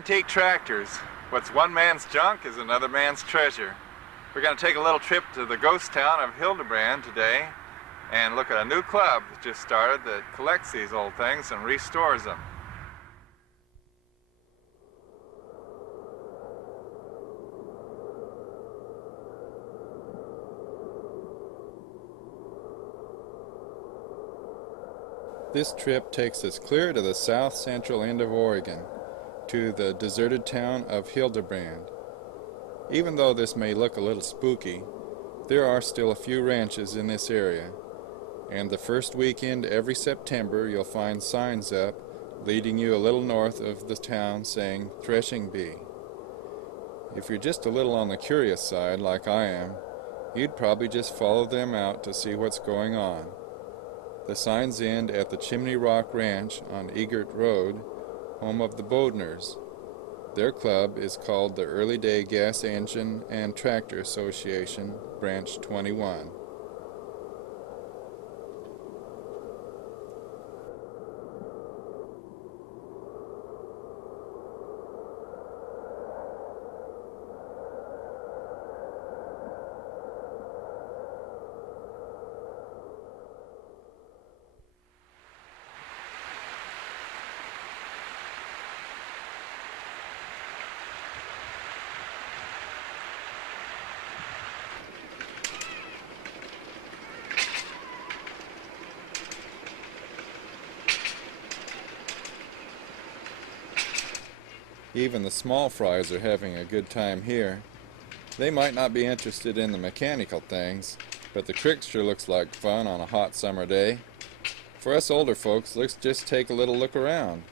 Antique tractors. What's one man's junk is another man's treasure. We're going to take a little trip to the ghost town of Hildebrand today and look at a new club that just started that collects these old things and restores them. This trip takes us clear to the south central end of Oregon, to the deserted town of Hildebrand. Even though this may look a little spooky, there are still a few ranches in this area, and the first weekend every September you'll find signs up leading you a little north of the town saying Threshing Bee. If you're just a little on the curious side, like I am, you'd probably just follow them out to see what's going on. The signs end at the Chimney Rock Ranch on Egert Road, home of the Bodners. Their club is called the Early Day Gas Engine and Tractor Association, Branch 21. Even the small fries are having a good time here. They might not be interested in the mechanical things, but the creek sure looks like fun on a hot summer day. For us older folks, let's just take a little look around.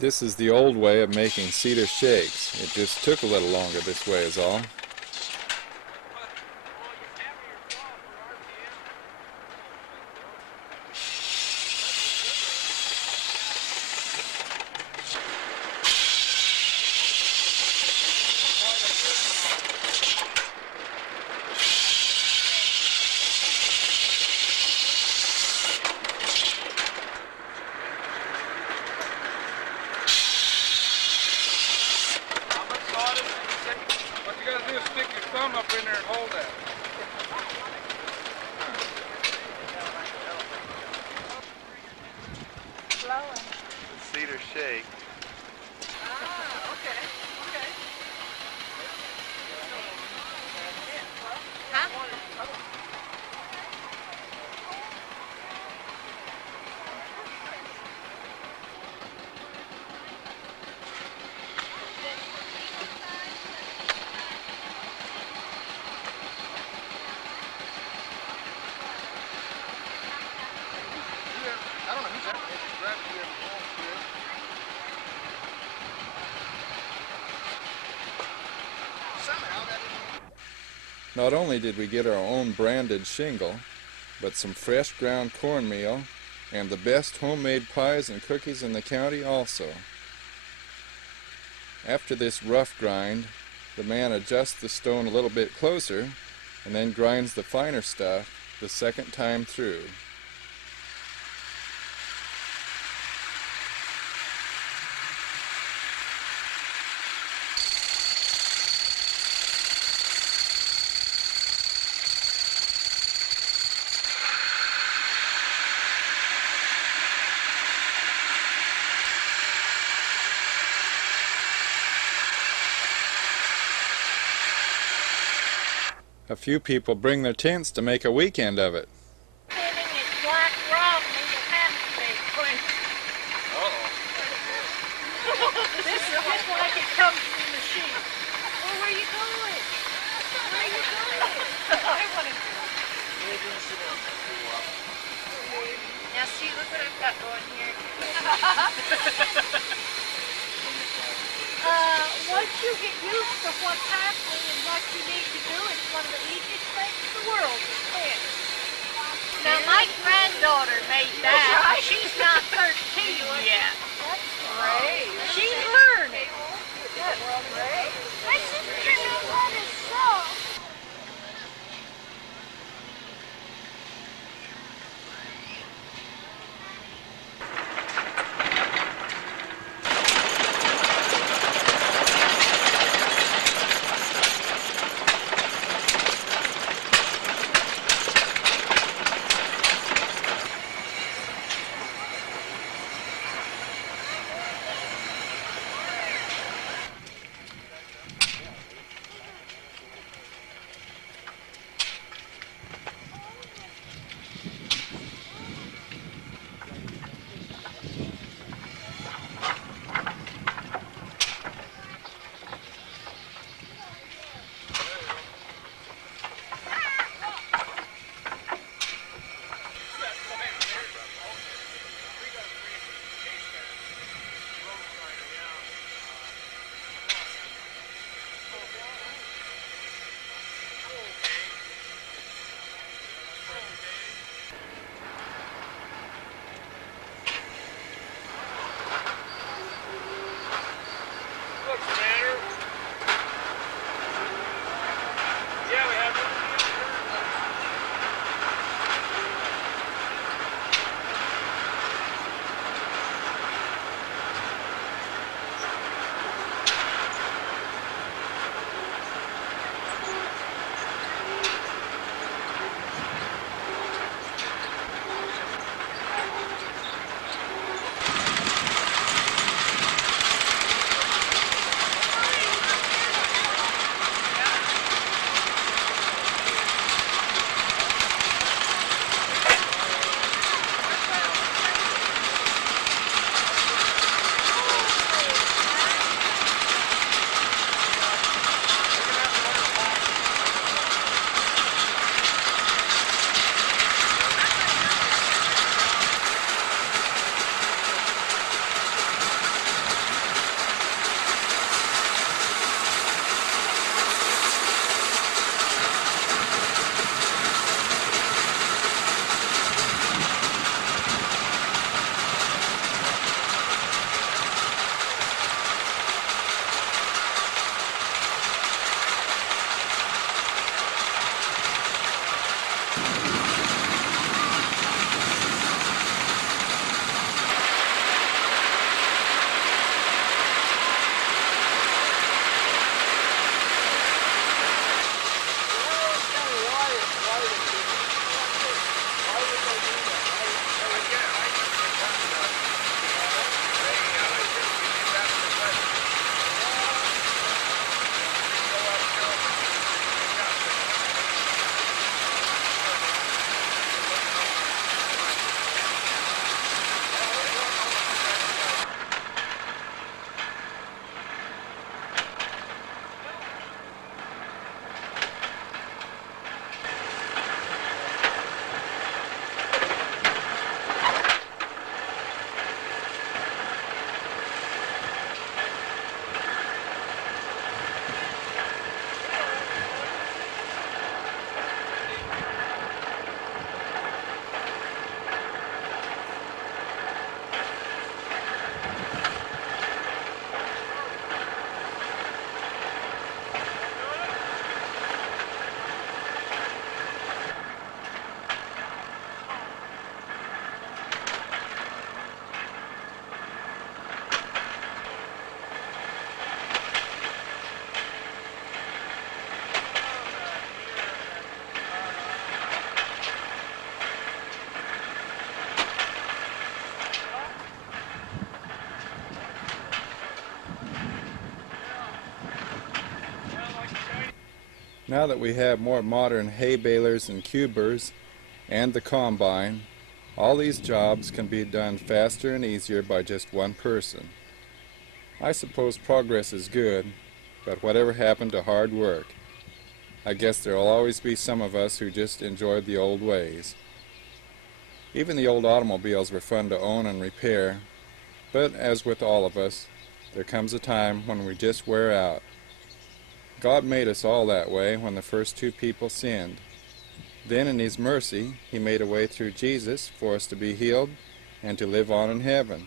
This is the old way of making cedar shakes. It just took a little longer this way is all. What you gotta do is stick your thumb up in there and hold that. The cedar shake. I don't know who's that. Maybe grabbed you and walked through it. Somehow that didn't. Not only did we get our own branded shingle, but some fresh ground cornmeal and the best homemade pies and cookies in the county also. After this rough grind, the man adjusts the stone a little bit closer and then grinds the finer stuff the second time through. A few people bring their tents to make a weekend of it. This is just like it comes from the machine. Well, where are you going? Where are you going? I want to do it. Now see, look what I've got going here. Once you get used to what's happening and what you need to do, it's one of the easiest things in the world to spin. Now, my granddaughter made that. She's not 13 yet. That's great. She's learning. That's great. My sister knows how to sew. Now that we have more modern hay balers and cubers and the combine, all these jobs can be done faster and easier by just one person. I suppose progress is good, but whatever happened to hard work? I guess there'll always be some of us who just enjoyed the old ways. Even the old automobiles were fun to own and repair, but as with all of us, there comes a time when we just wear out. God made us all that way when the first two people sinned. Then in His mercy, He made a way through Jesus for us to be healed and to live on in heaven.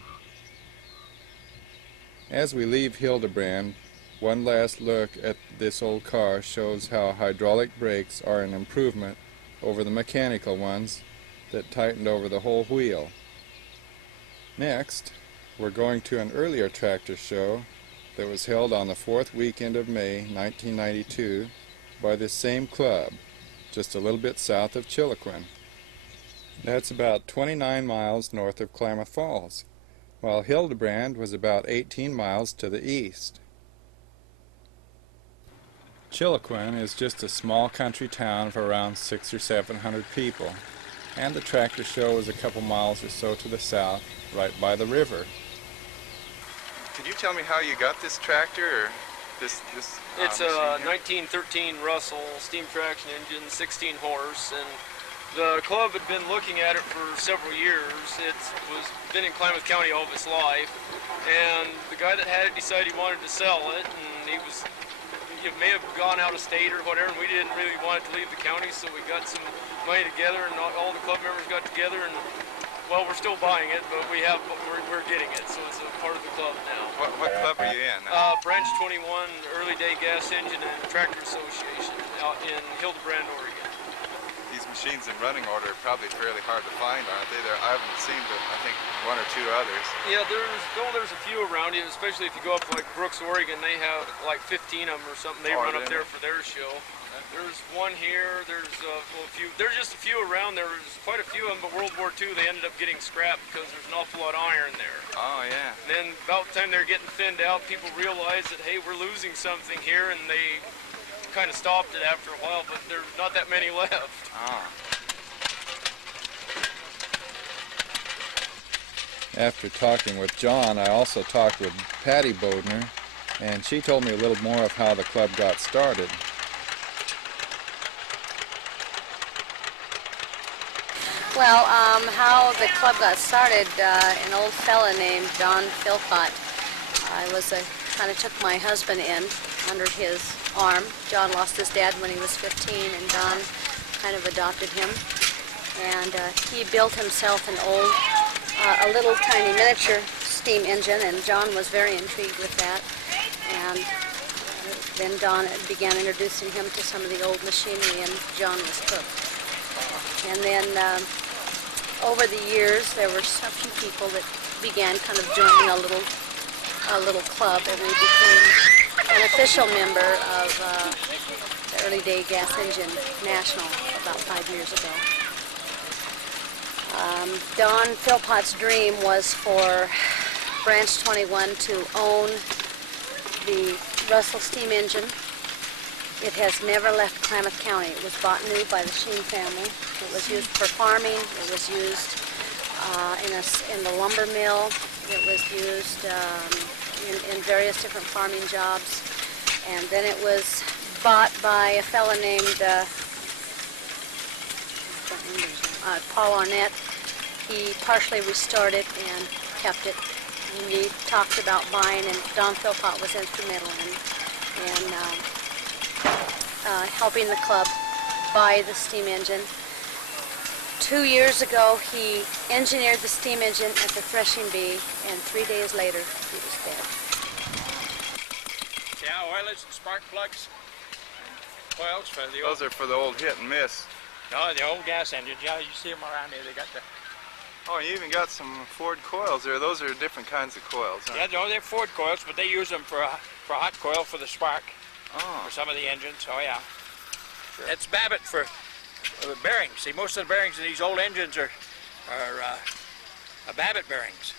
As we leave Hildebrand, one last look at this old car shows how hydraulic brakes are an improvement over the mechanical ones that tightened over the whole wheel. Next, we're going to an earlier tractor show that was held on the fourth weekend of May 1992 by this same club, just a little bit south of Chiloquin. That's about 29 miles north of Klamath Falls, while Hildebrand was about 18 miles to the east. Chiloquin is just a small country town of around 600 or 700 people, and the tractor show is a couple miles or so to the south, right by the river. Could you tell me how you got this tractor, or this It's a machine here? 1913 Russell steam traction engine, 16 horse, and the club had been looking at it for several years. It was been in Klamath County all of its life, and the guy that had it decided he wanted to sell it, and it may have gone out of state or whatever, and we didn't really want it to leave the county, so we got some money together, and all the club members got together, and well, we're still buying it, but we're getting it, so it's a part of the club now. What club are you in? Branch 21, Early Day Gas Engine and Tractor Association out in Hildebrand, Oregon. These machines in running order are probably fairly hard to find, aren't they? I haven't seen but I think one or two others. Yeah, there's a few around here, especially if you go up to like Brooks, Oregon. They have like 15 of them or something. They run up there for their show. There's one here. There's a few. There's just a few around. There's quite a few of them, but World War II they ended up getting scrapped because there's an awful lot of iron there. Oh yeah. And then about the time they're getting thinned out, people realized that hey, we're losing something here, and they kind of stopped it after a while. But there's not that many left. Ah. After talking with John, I also talked with Patty Bodner, and she told me a little more of how the club got started. Well, how the club got started, an old fella named Don Philpott. I kind of took my husband in under his arm. John lost his dad when he was 15, and Don kind of adopted him. And he built himself an old, a little tiny miniature steam engine, and John was very intrigued with that. And then Don began introducing him to some of the old machinery, and John was hooked. And then over the years, there were a few people that began kind of joining a little club, and we became an official member of the Early Day Gas Engine National about 5 years ago. Don Philpott's dream was for Branch 21 to own the Russell steam engine. It has never left Klamath County. It was bought new by the Sheen family. It was used for farming. It was used in the lumber mill. It was used in various different farming jobs. And then it was bought by a fellow named Paul Arnett. He partially restored it and kept it. And we talked about buying, and Don Philpott was instrumental in helping the club buy the steam engine. 2 years ago, he engineered the steam engine at the Threshing Bee, and 3 days later, he was dead. Yeah, oilers and spark plugs. Coils for the Those are for the old hit and miss. No, the old gas engines. Yeah, you see them around here. They got the. Oh, you even got some Ford coils there. Those are different kinds of coils, huh? Yeah, no, they're Ford coils, but they use them for hot coil for the spark. Oh. For some of the engines. Oh yeah. Sure. That's Babbitt for the bearings. See, most of the bearings in these old engines are Babbitt bearings.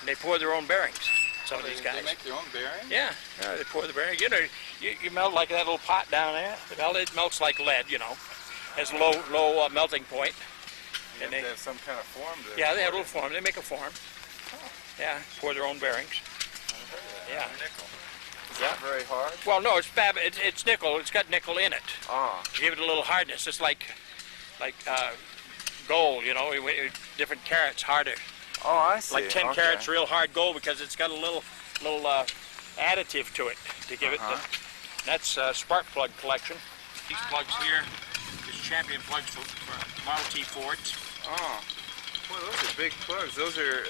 And they pour their own bearings. Some of these guys. They make their own bearings? Yeah, they pour the bearings. You know, You melt like that little pot down there. It melts like lead, you know. Has low melting point. And they have some kind of form to Yeah, they have a little form. They make a form. Yeah, pour their own bearings. Yeah. Nickel. Is Yeah. that very hard? Well, no, it's nickel. It's got nickel in it. Oh. To give it a little hardness. It's like gold, you know, different carats harder. Oh, I see. Like 10 okay. carats real hard gold because it's got a little additive to it to give it the. That's spark plug collection. These plugs here is champion plugs for Model T Fords. Oh. Well, those are big plugs. Those are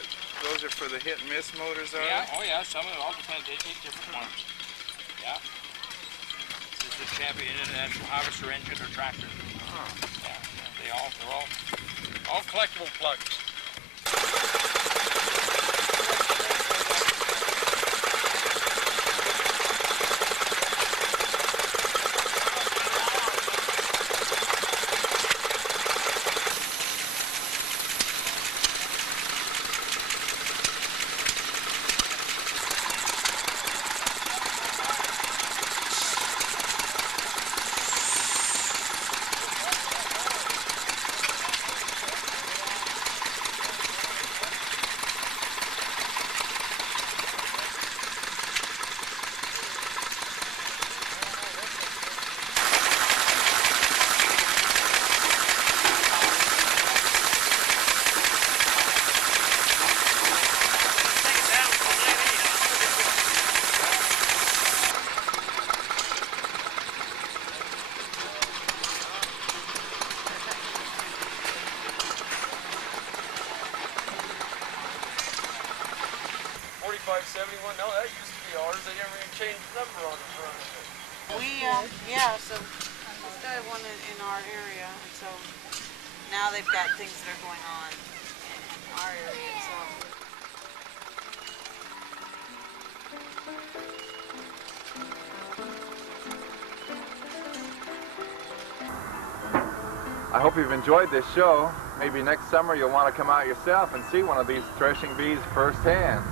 for the hit and miss motors, are Yeah, they? oh yeah, some of them all depend. They take different ones. Yeah. This is the champion international harvester engine or tractor. Oh. Yeah, they're all collectible plugs. No, that used to be ours. They never even changed the number on the front of it. So we started one in our area, and so now they've got things that are going on in our area, so. I hope you've enjoyed this show. Maybe next summer you'll want to come out yourself and see one of these threshing bees firsthand.